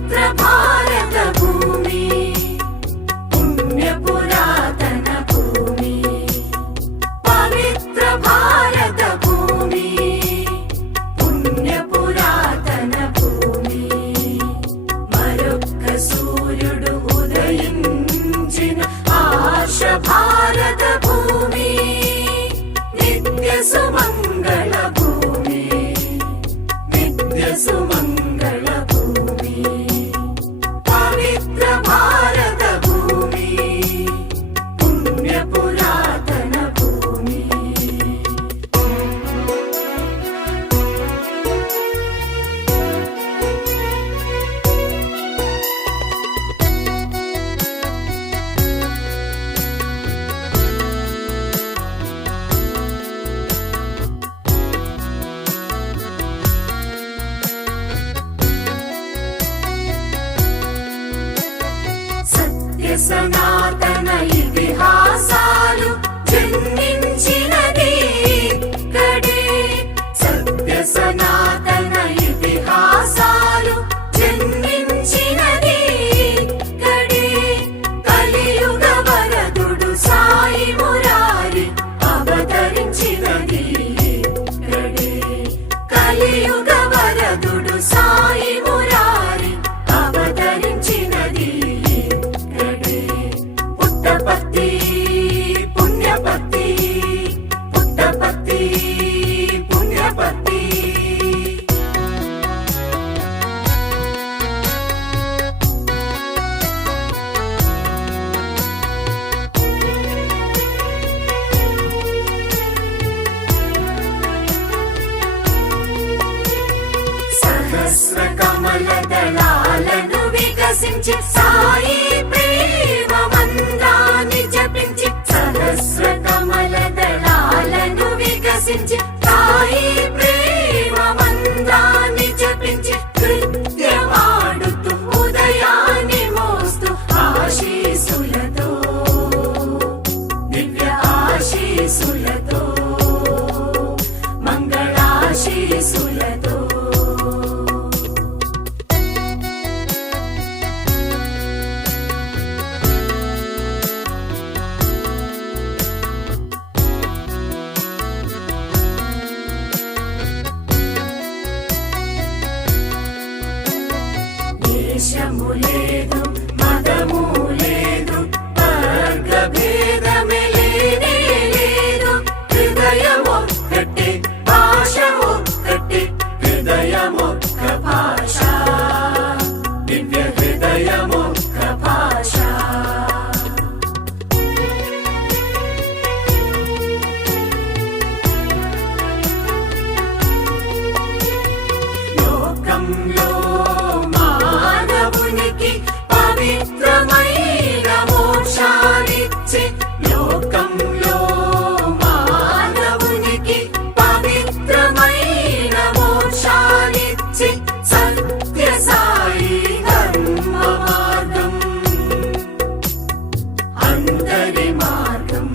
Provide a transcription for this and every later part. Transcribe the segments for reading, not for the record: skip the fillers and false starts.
पवित्र भारत भूमि पुण्य पुरातन भूमि पवित्र भारत भूमि पुण्य पुरातन भूमि मरुक्क सूर्युडु उदयिंचिन आश भारत भूमि नित्य सुमंगल भूमि नित्य सुमंगल भूमि पवित्र भारत भूमि पुण्य पुरातन भूमि सत्य सनातन इतिहासालु जन्मिंचिनदी इक्कडे सत्य सनातन इतिहासालु जन्मिंचिनदी इक्कडे కలియుగ వరదుడు సాయి మురారి అవతరించినది ఇక్కడే కలియుగ వరదుడు సాయి మురారి అవతరించినది ఇక్కడే పుట్టపర్తి పుణ్యపర్తి పుట్టపర్తి పుణ్యపర్తి సహస్ర కమల దళాలను వికసించి సాయి ప్రేమ మంత్రాన్ని జపించి సహస్ర కమల దళాలను వికసించి సాయి ప్రేమ మంత్రాన్ని జపించి కృత్యమాడుతూ ఉదయాన్ని మోస్తూ ఆశీసులతో దివ్య ఆశీసులతో మంగళాశీసులతో దేశము లేదు మతము లేదు వర్గ భేదమే లేనే లేదు హృదయమొక్కటే భాష ఒక్కటే హృదయమొక్క భాష దివ్య హృదయమొక్క భాష లోకంలో మానవునికి పవిత్రమైన మోక్షాన్నిచ్చే లోకంలో మానవునికి పవిత్రమైన మోక్షాన్నిచ్చే సత్య సాయి ధర్మ మార్గం అందరి మార్గం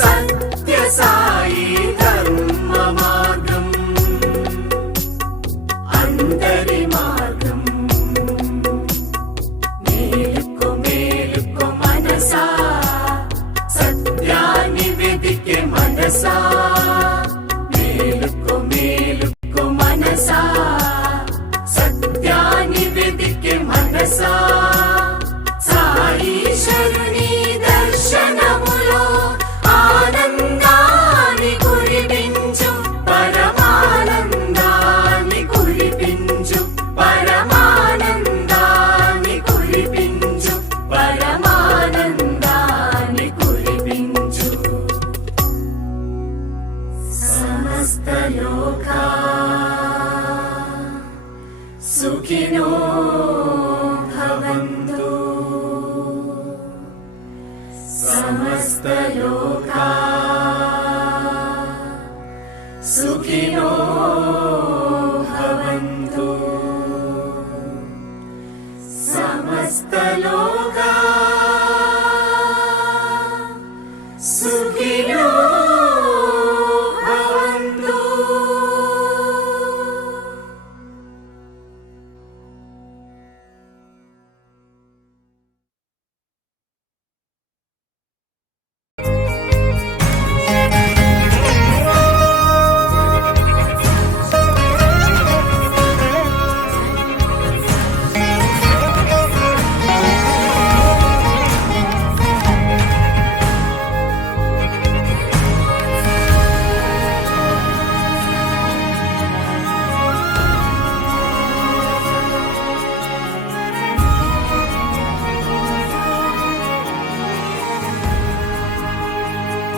సత్య సాయి ధర్మ మార్గం అందరి మార్గం మేలుకో మేలుకో మనసా సత్యాన్ని వెదికే మనసా మేలుకో మేలుకో మనసా సత్యాన్ని వెదికే మనసా సాయీశ్వరుని దర్శనములో ఆనందాన్ని కురిపించు పరమానందాన్ని కురిపించు పరమానందాన్ని కురిపించు పరమానందాన్ని కురిపించు సమస్త లోకా సుఖినో భవంతు సమస్త లోకా సుఖినో భవంతు సమస్త లోకా